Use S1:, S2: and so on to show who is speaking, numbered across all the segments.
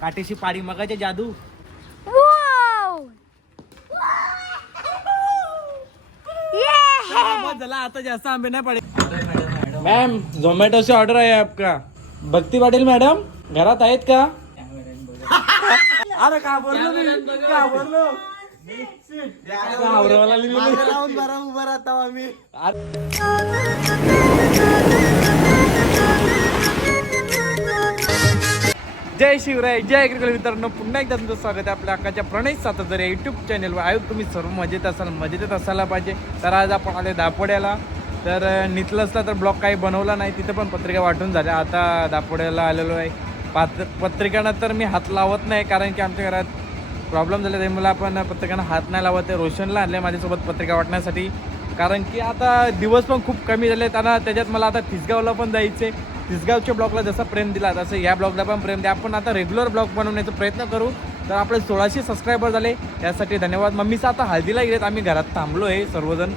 S1: काटेशी पाडी मगाचे जादू.
S2: Wow! Yeah!
S1: बस झाला आता जास्त आंबे नाही पडेल मॅम झोमॅटो से ऑर्डर आहे आपका. भक्ती पाटील मॅडम घरात आहेत का? अरे का बोललो मी. का बोललो.
S3: बरा उभा राहता आम्ही.
S1: जय शिवराय जय ॲग्रिकल मित्रांनो. पुन्हा एकदा तुमचं स्वागत आहे आपल्या अक्काच्या प्रणय सातत्या युट्यूब चॅनलवर आयोग तुम्ही सर्व मजेत असाल मजेतच असायला पाहिजे. तर आज आपण आले दापोड्याला. तर नितलं असला तर ब्लॉग काही बनवला नाही तिथं पण पत्रिका वाटून झाल्या. आता दापोड्याला आलेलो आहे. पात्र पत्रिकांना तर मी हात लावत नाही कारण की आमच्या घरात प्रॉब्लेम झाले. त्यामुळे आपण पत्रिकांना हात नाही लावत. आहे रोशनला आणले माझ्यासोबत पत्रिका वाटण्यासाठी. कारण की आता दिवस पण खूप कमी झाले त्यांना त्याच्यात मला आता तिसगावला पण जायचे तिसगावच्या ब्लॉगला जसा प्रेम दिला तसं या ब्लॉगला पण प्रेम द्या. आपण आता रेग्युलर ब्लॉग बनवण्याचा प्रयत्न करू. तर आपले सोळाशे सबस्क्रायबर झाले. त्यासाठी धन्यवाद. मम्मीचं आता हळदीला गेलेत. आम्ही घरात थांबलो आहे सर्वजण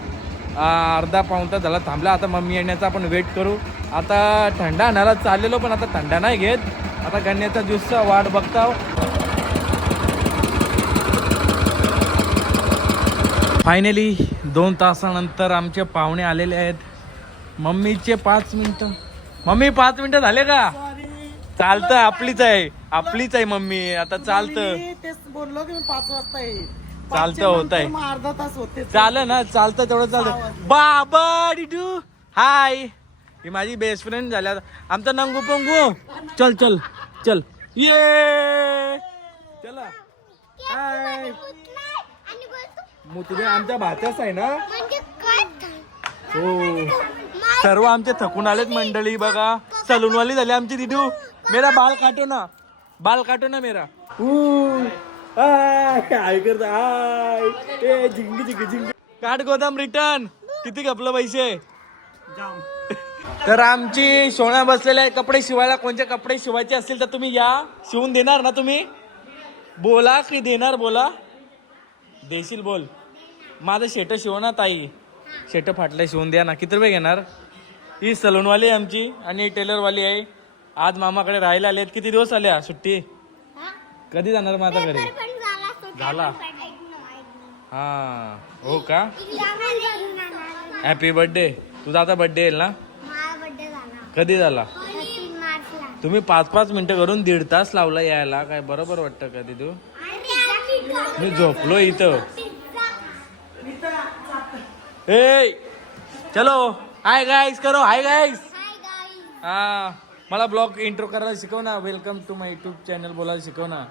S1: अर्धा पाऊण तास झाला थांबला. आता मम्मी येण्याचा आपण वेट करू. आता थंडा आणायला चाललेलो पण आता थंडा नाही घेत. आता गण्याचा ज्यूसचा वाट बघता फायनली दोन तासानंतर आमचे पाहुणे आलेले आहेत. मम्मीचे पाच मिनटं. मम्मी पाच मिनिटं झाले का? चालतं आपलीच आहे. आपलीच आहे मम्मी. आता चालतं.
S3: मी तेच बोललो की मी पाच वाजता येईल.
S1: चालतं.
S3: नंतर मग अर्धा तास होते.
S1: चालेल ना चालतं तेवढं चालतं. बाबा डिडू हाय. ही माझी बेस्ट फ्रेंड झाल्या आमचा नंगू पंगू. चल चल चल. ये. चला. हाय.
S2: आणि बोलतो
S1: मग तुझे आमच्या भाच्याच आहे ना?
S2: म्हणजे
S1: हो सर्व आमचे थकून आलेत मंडळी बघा. सलूनवाली झाली आमची दिदू. मेरा बाल काटो ना. बाल काटो ना मेरा. हाय करता हाय ए झिंग झिंग झिंग. काट गोदाम रिटर्न किती घपलं पैसे? तर आमची सोना बसलेले आहे. कपडे शिवायला कोणते कपडे शिवायचे असतील तर तुम्ही या. शिवून देणार ना तुम्ही? बोला की देणार बोला? देशील बोल. माझं शेट शिव ना ताई. शेट फाटलं शिवून द्या ना. किती रुपये घेणार? ही सलूनवाली आहे आमची आणि टेलरवाली आहे. आज मामाकडे राहायला आले किती दिवस आल्या सुट्टी? कधी जाणार आता घरी?
S2: झाला
S1: हा. हो का? हॅपी बर्थडे तुझा आता बर्थडे येईल ना? कधी झाला? तुम्ही पाच पाच मिनिटं करून दीड तास लावला यायला. काय बरोबर वाटतं कधी तू? मी झोपलो इथं. ए चलो. हाय गाईस करो. हाय गाईस हा मला ब्लॉग इंट्रो करायला शिकव ना. Welcome to my YouTube channel बोलायला शिकव ना.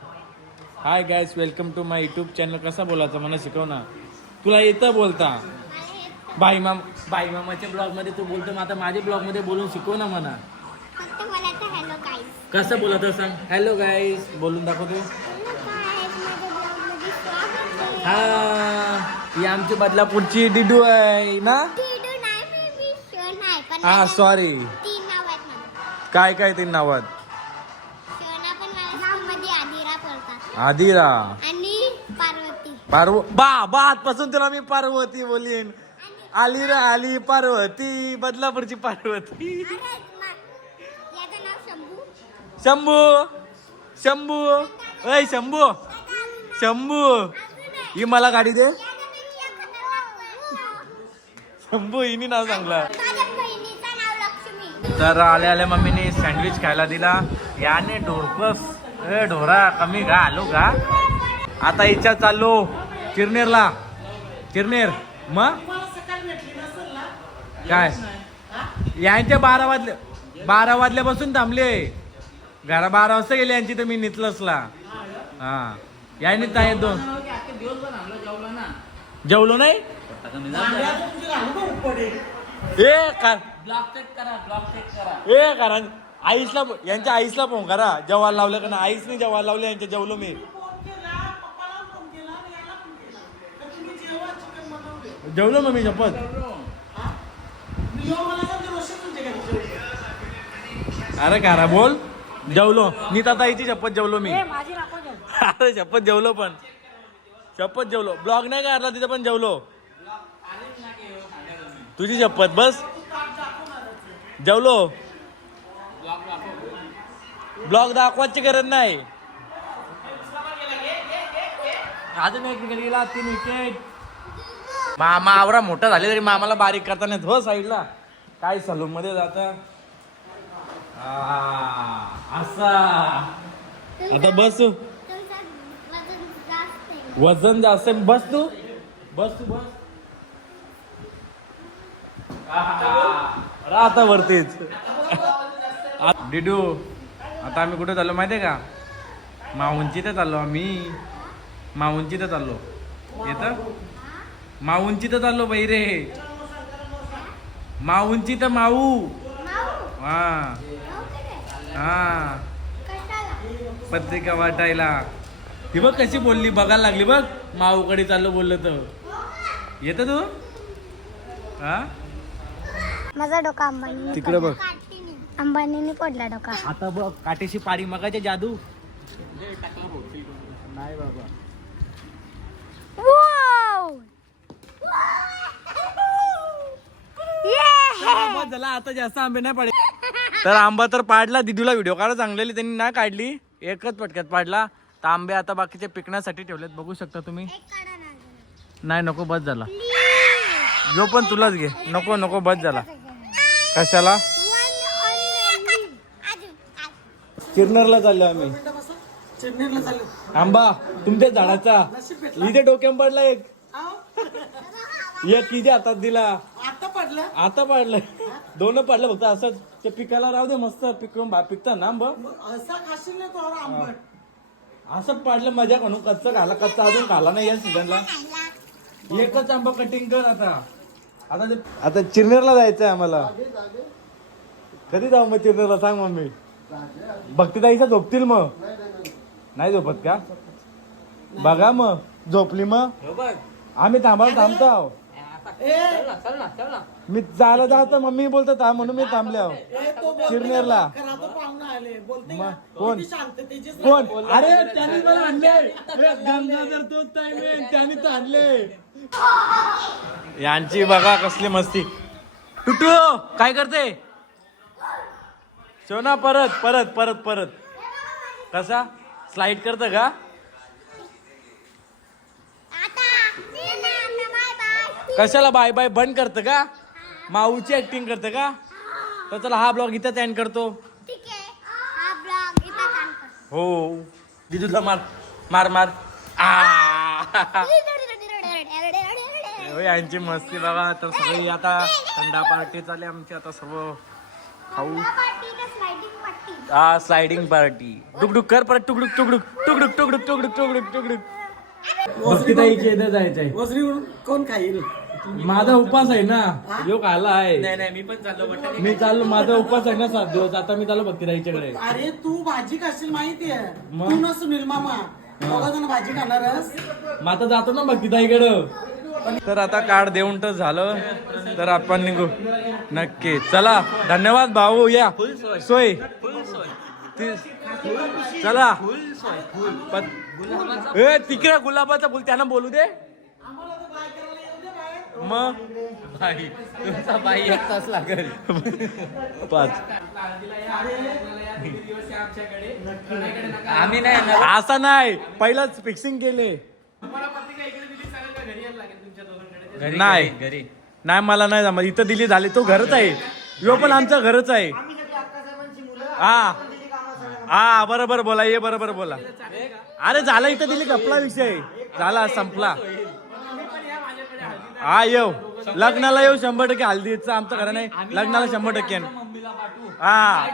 S1: Hi guys welcome to my YouTube channel कसा बोलायचं मला शिकव ना. तुला येतं बोलता. बाई माम बाई मामाच्या ब्लॉगमध्ये तू बोलतो मग आता माझ्या ब्लॉगमध्ये बोलून शिकव ना मला. कसं बोलत सांग हॅलो गाईस बोलून दाखवतो. हा. ही आमची बदलापूरची डिडू आहे ना? हा सॉरी
S2: तीन
S1: काय काय ते नावात
S2: आदिरा
S1: पार्व बा बा आजपासून तुला मी पार्वती बोलीन. आली रे आली पार्वती बदलापूरची पार्वती.
S2: शंभू.
S1: शंभू शंभू. अय शंभू. शंभू. ही मला गाडी दे. हिनी नाव सांगला. तर आल्या आल्या मम्मीने सँडविच खायला दिला. याने ढोरपस ए ढोरा कमी का आलो का आता इच्छा चाललो चिरनेरला. चिरनेर मग काय? यांच्या बारा वाजले बारा वाजल्यापासून थांबले. घरा बारा वाजता गेले यांची तर मी नितलसला. हा. याने दोन जेवलो नाही? ए का ए कारण आईसला यांच्या आईसला फोन करा. जेवायला लावलं का ना आईसने जेवायला लावलं यांच्या जेवलो मी. जेवलो मग मी शपथ. अरे कारा बोल. जेवलो. नीता ताईची शपथ जेवलो मी. अरे शपथ जेवलो पण. शपथ जेवलो. ब्लॉग नाही काढला तिथं पण जेवलो. तुझी शपथ बस. जेवलो. ब्लॉग दाखवायची गरज नाही. अजून एक विकेट गेला तीन विकेट. मामा आवरा मोठा झाले तरी मामाला बारीक करताना हो साईडला. काय सलून मध्ये जात असा. आता बस.
S2: वजन जास्त.
S1: बस तू. बस तू बस. आता वरतीच. डिडू आता आम्ही कुठे चाललो माहितीये का? माऊंची तर चाललो आम्ही. माऊंची तर चाललो. येत? माऊंची तर चाललो बाई रे. माऊंची तर माऊ. हा. हा. पत्रिका वाटायला. ही बघ कशी बोलली बघायला लागली बघ. माऊकडे चाललो बोललं तर. येत तू? हा?
S2: माझा डोका अंबानी
S1: तिकडे बघ.
S2: अंबानीने पडला डोका.
S1: आता बघ काटेशी पारी मगाचे जादू. नाही बाबा. झाला आता जास्त आंबे नाही पाडे तर आंबा तर पाडला दिदूला व्हिडिओ काढा चांगलेली त्यांनी नाही काढली. एकच पटक्यात पाडला. तर आंबे आता बाकीचे पिकण्यासाठी ठेवलेत बघू शकता तुम्ही. नाही नको बस झाला. जो पण तुलाच घे. नको नको बस झाला. कशाला? चिरनरला चाललो आम्ही. आंबा तुमच्या झाडाचा. इथे डोक्यात पडला एक. एक किती हातात दिला.
S3: आता पडलं.
S1: आता पाडलंय दोन पाडलं फक्त असंच. ते पिकाला राहू दे मस्त. पिकून पिकता ना आंबा?
S3: असा खाशील ना तो आंबट
S1: असं पाडलं मजा म्हणून कच्चा खाला कच्चा अजून खाला नाही या सीझनला एकच आंबा कटिंग कर आता. आता ते आता चिरनेरला जायचंय आम्हाला. कधी जाऊ मग चिरनेरला? सांग मम्मी. भक्तीताईचा झोपतील मग. नाही झोपत का? बघा मग. झोपली मग? आम्ही थांबायला थांबतो आहो. मी जायला जातो मम्मी बोलतो थांब म्हणून मी थांबले आहो
S3: ए, तो बोलते
S1: चिरनेरला
S3: ना, घरातून पाहुणे आले. बोलते
S1: मग
S3: का?
S1: कोण?
S3: किती
S1: कोण?
S3: बोल-
S1: अरे त्यांनी मला आणले. गंगाधर तोच time आहे, त्यांनी तर आणले. यांची बघा कसली मस्ती. टुटू काय करते? सोना परत परत परत परत. कसा? स्लाइड करत का? कशाला बाय बाय बंद करतं का? माऊची ऍक्टिंग करतं का? तर चला हा ब्लॉग इथं एंड करतो.
S2: ठीक आहे. हा.
S1: हो. दिदूला मार मार मार. आ. यांची मस्ती बघा. तर सगळी आता थंडा पार्टी चालली आमची. आता सर्व खाऊ. हा स्लायडिंग पार्टी टुकडुक कर परत. टुकडुक टुकडुक टुकडुक टुकडुक टुकडुक टुकडुक टुकडुक इथं जायचंय.
S3: कोण खाईल?
S1: माझा उपास आहे ना. जो खाला आहे. नाही नाही मी पण चाललो मी चाललो माझा उपास आहे ना सात दिवस. आता मी चाललो भक्तीताईच्याकडे
S3: अरे तू भाजी खाशील माहितीये
S1: मग?
S3: तू न सुनील मामा. दोघा जण भाजी खाणारस
S1: मग आता जातो ना भक्तीताईकडं तर आता कार्ड देऊन तर झालं. तर आपण निघू. नक्की. चला धन्यवाद भाऊ. या. सोय. चला. पत- ए तिकडे गुलाबाचा फुल त्यांना बोलू दे. मग? तुमचा बाई एक तास लागेल. पाच.
S4: आम्ही नाही
S1: असं नाही. पहिलाच फिक्सिंग केले. नाही.
S4: घरी.
S1: नाही मला नाही जमत. इथं दिली झाली. तो घरच आहे. यो पण आमचं घरच आहे. हा. हा बरोबर बोला. ये बरोबर बोला. अरे झाला. इथं दिली कपला विषय. झाला संपला. हा येऊ. लग्नाला येऊ शंभर टक्के. हल्दीचं आमचं घर नाही. लग्नाला शंभर टक्के हा.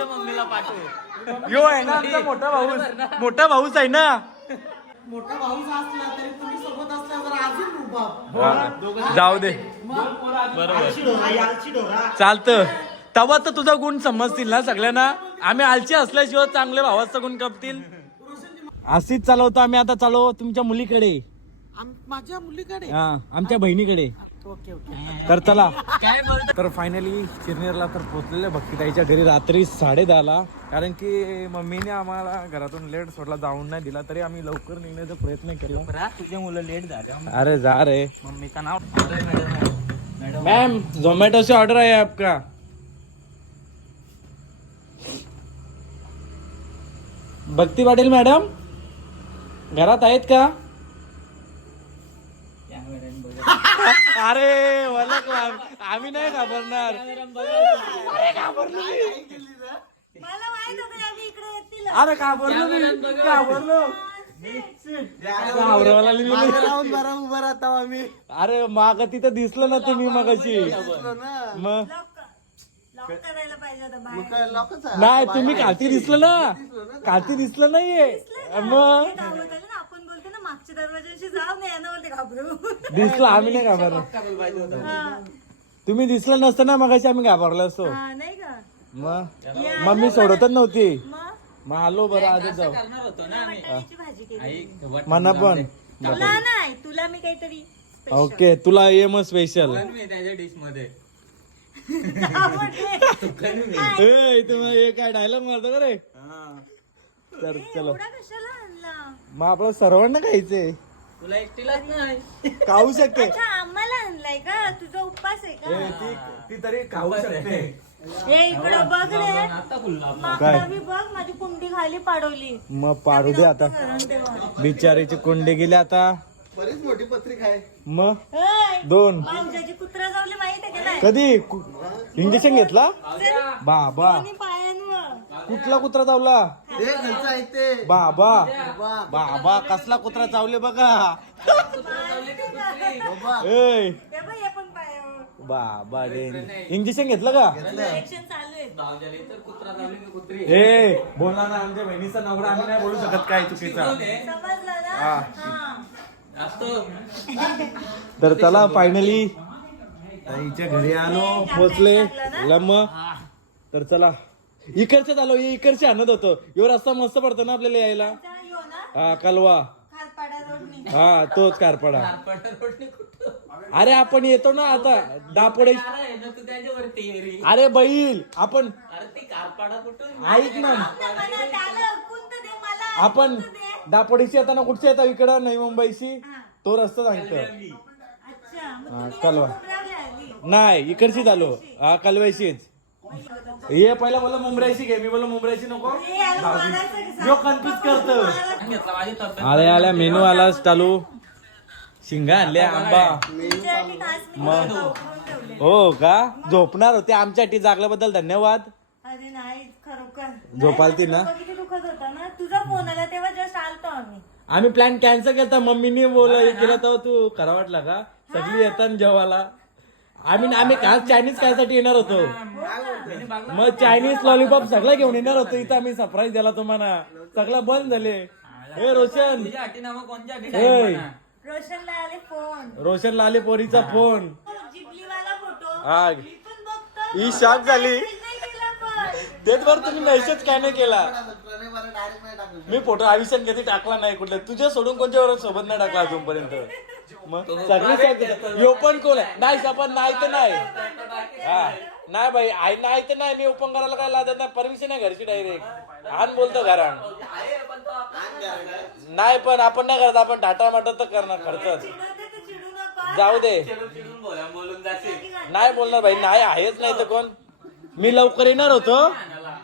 S4: मम्मीला पाठवू.
S1: यो आहे ना. आमचा मोठा भाऊस मोठा भाऊस आहे ना.
S3: मोठा भाऊच असला तरी तुम्ही सोबत असल्यावर अजून रुबाब
S1: हा, जाऊ दे. चालतं. तेव्हा तर तुझा गुण समजतील ना सगळ्यांना. आम्ही आलची असल्याशिवाय चांगले भावाचा गुण कपतील. अशीच चालवतो आम्ही आता. चालव तुमच्या मुलीकडे.
S3: आम- माझ्या मुलीकडे.
S1: हा आमच्या बहिणीकडे.
S3: Okay okay.
S1: तर चला. तर फायनली चिरनेरला तर पोहोचलेले भक्तीताईच्या घरी रात्री साडे दहाला कारण की मम्मीने आम्हाला घरातून लेट सोडला जाऊन नाही दिला तरी आम्ही लवकर निघण्याचा प्रयत्न केला.
S4: तुझे मुलं लेट झाले.
S1: अरे जा रे.
S4: मम्मीचं नाव? अरे मॅडम मॅडम.
S1: मैम जोमेटो से ऑर्डर है आपका. भक्ती पाटील मॅडम घरात आहेत का
S4: कॅमेऱ्याने बघा.
S1: अरे ओळखला आम्ही. आम्ही नाही घाबरणार.
S4: कॅमेऱ्याने बघा.
S5: मला माहीत होतं आम्ही इकडे येतील.
S1: अरे घाबरलो मी. घाबरलो.
S3: बरा उभा राहता आम्ही.
S1: अरे माग तिथं दिसलं ना तुम्ही मगाशी.
S3: ना
S1: मग
S5: लॉक करायला पाहिजे होतं बाहेर.
S3: मग.
S1: नाही तुम्ही कालती दिसलं ना. कालती दिसलं नाहीये. मग
S5: मागच्या दरवाजाशी जाऊ नये ना बोलते घाबरू.
S1: दिसलं आम्ही नाही घाबरलो.
S5: हा.
S1: तुम्ही दिसलं नसतं ना मगाशी आम्ही घाबरलो असतो.
S5: हा, नाही का?
S1: मग? मम्मी सोडतच नव्हती.
S5: मग?
S1: मग आलो बरं आजच जाऊ.
S4: करणार होतो ना आम्ही.
S5: वाटाण्याची भाजी केली.
S4: आई वट-
S1: मना पण.
S5: तुला नाही तुला मी काहीतरी
S1: ओके तुला ये मग स्पेशल
S4: पण मी त्याच्या डिशमध्ये
S5: आवडले.
S1: तुम्हाला हे काय डायलॉग मारतो का रे? तर चलो.
S5: एवढा कशाला?
S1: मग आपलं सर्वांना खायचंय.
S4: तुला एकटीलाच नाही.
S1: खाऊ शकते.
S5: अच्छा आम्हाला आणलाय का? तुझा उपवास आहे का?
S1: ती ती तरी खाऊ शकते.
S5: हे इकडं बघ रे.
S4: आता खुल्ला
S5: मागचा मी बघ माझी कुंडी खाली पाडवली.
S1: मग पाडू दे आता.
S5: करून तेव्हा
S1: बिचारीचे कोंडे गेले आता.
S3: बरीच मोठी पत्रिका आहे
S1: मग?
S5: ऐ,
S1: दोन.
S5: मांजाची कुत्रा जावले माहीत आहे का नाही?
S1: कधी? इंजेक्शन घेतला? बाबा.
S5: दोन्ही पायांवर.
S1: कुठला कुत्रा चावला
S3: हे घरचं आहे ते.
S1: बाबा.
S3: बाबा.
S1: बाबा कसला कुत्रा चावले बघा.
S3: बाबा.
S1: ए
S5: हे
S1: बाबा रे. इंजेक्शन घेतलं का?
S5: इंजेक्शन चालू आहे.
S4: भावजाली तर कुत्रा चावली की कुत्री.
S1: ए बोला ना आमच्या बहिणीचा नवरा आम्ही नाही बोलू शकत काय चुकीचा.
S5: समजलं ना?
S1: हा.
S5: हा.
S1: तर चला फायनली हिच्या घरी आलो पोचले. लम तर चला. इकडच्याच आलो हे इकडचे आणत होतो. एवढा रस्ता मस्त पडतो ना आपल्याला यायला?
S5: यो
S1: हा कलवा. हा तोच कारपाडा. अरे आपण येतो ना आता. दापोडे
S4: ये.
S1: अरे बैल आपण ऐक ना आपण दापोडीशी येताना कुठच्या येतो? इकडं नवी मुंबईशी? तो रस्ता सांगतो. कलवा. नाही इकडचीच आलो हा कलवायशीच. हे पहिला बोला मुंबईशी घे मी बोला मुंबईशी नको? यो कन्फ्युज करतो आले आल्या मेनू आला चालू. शिंगा आणल्या आंबा. मग. हो का? झोपणार होते आमच्यासाठी जागल्याबद्दल धन्यवाद.
S5: अरे नाही खरोखर.
S1: झोपालती ना?
S5: डोकं किती दुखत होता ना? तुझा फोन आला तेव्हा जस्ट आलतो आम्ही.
S1: आम्ही प्लॅन कॅन्सल केला मम्मीने बोल हे केलं तर तू खरा वाटला का? सगळी येतात जेवायला. आम्ही आम्ही खास चायनीज खायसाठी येणार होतो. मग चायनीज लॉलीपॉप सगळं घेऊन येणार होतो. इथं आम्ही सरप्राईज दिला तुम्हाला. सगळं बंद झाले. हे रोशन?
S5: रोशनला आले फोन.
S1: रोशनला आले पोरीचा फोन.
S5: जिबलीवाला फोटो.
S1: हा.
S5: मी पण बघतो.
S1: ही शॉक झाली.
S5: नाही केला पण.
S1: तेच वर तुम्ही मेसेज काय नाही केला?
S3: डायरेक्ट नाही
S1: मी फोटो आयुष्यात कधी टाकला नाही कुठल्या. तुझ्या सोडून कोणत्या वर सोबत नाही टाकला अजूनपर्यंत? मग सगळी सगळी ओपन कोण आहे? नाही सपन नाही तर नाही. हा. नाही भाई आई नाही तर नाही मी ओपन करायला काय लागत नाही? परमिशन आहे घरची डायरेक्ट आण बोलतो घरान नाही पण आपण नाही करत. आपण टाटा माटा तर करणार
S5: नका.
S1: जाऊ दे. नाही बोलणार भाई नाही आहेच नाही तर कोण? मी लवकर येणार होतो.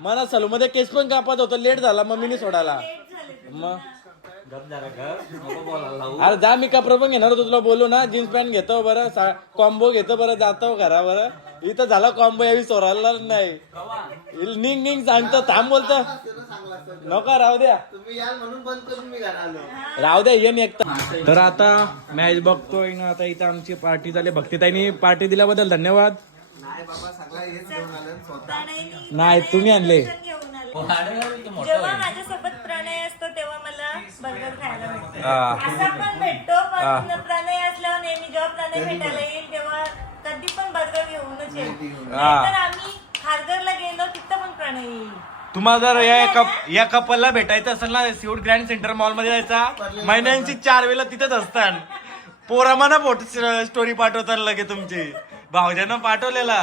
S1: मला सलू मध्ये केस पण कापत होतो. लेट झाला मम्मीने सोडायला. मग? अरे जा मी कपडे पण घेणार होतो तुला बोलू ना. जीन्स पॅन्ट घेतो बरं कॉम्बो घेतो बरं जातो घरावर. इथं झाला कॉम्बो यावी सोडायला नाही. इल- निघ निघ सांगतो थांब बोलतो. नका राहू द्या.
S3: तुम्ही याल म्हणून बंद करून मी घरा आलो.
S1: राहू द्या ये एकता तर आता मॅच बघतोय ना आता इथं आमची पार्टी झाली. भक्तीताईनी पार्टी दिल्याबद्दल धन्यवाद.
S3: नाही
S1: तुम्ही आणले
S5: घेऊन आले
S4: वाढेल की मोठं
S5: जेव्हा
S4: होईल.
S5: माझ्यासोबत प्रणय असतो तेव्हा मला बर्गर खायला भेटतो
S1: हा.
S5: असा पण भेटतो पण प्रणय असल्यावर नेहमी जेव्हा प्रणय भेटायला येईल तेव्हा कधी पण बर्गर घेऊनच येईल. नाहीतर आम्ही खारघरला गेलो तिथं पण प्रणय येईल.
S1: तुम्हाला जर या कप या कपलला भेटायचं असेल ना सिवूड ग्रँड सेंटर मॉलमध्ये जायचा. महिन्यांची चार वेळेला तिथेच असतात. पोरामाना फोटो स्टोरी पाठवतात लगे तुमची. भाऊजानं पाठवलेला?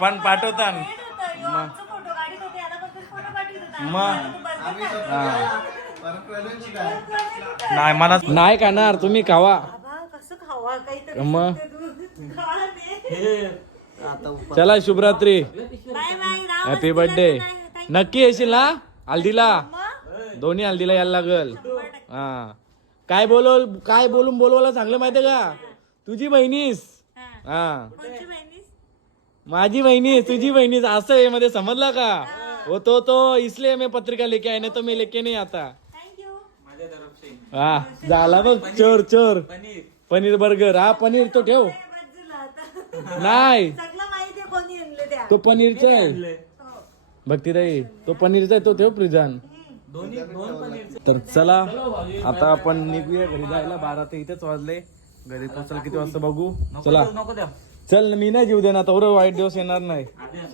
S1: पण पाठवतात. मग. नाही मला नाही खाणार तुम्ही खावा.
S5: बाबा कसं खावा? काहीतरी
S1: मग? चला शुभरात्री.
S5: बाय बाय राव
S1: हॅपी बर्थडे नक्की येशील ना? हल्दीला? दोन्ही हल्दीला यायला लागल. हा. काय बोलव काय बोलून बोलवायला चांगलं माहितीये का? तुझी बहिणीस. हा. माझी बहिणीस तुझी बहिणीस. असं आहे मध्ये समजला का? हो. तो तो इसलिए मैं पत्रिका लेके आए नाही तो मी लेके नाही आता. हा झाला बघ चोर चोर.
S4: पनीर.
S1: पनीर बर्गर. हा पनीर तो ठेव. नाही.
S5: सगळं माहिती आहे कोणी आणलं त्या.
S1: तो पनीरचा आहे. भक्ती ताई तो पनीरचा आहे तो ठेव फ्रीजान
S4: दोन्ही दोन पनीर
S1: तर चला आता आपण निघूया घरी जायला. बारा ते इथेच वाजले. घरी पोहोचायला किती वाजता बघू? चला.
S4: नको द्या
S1: चल मी नाही जीव देणार. तर वाईट दिवस येणार नाही.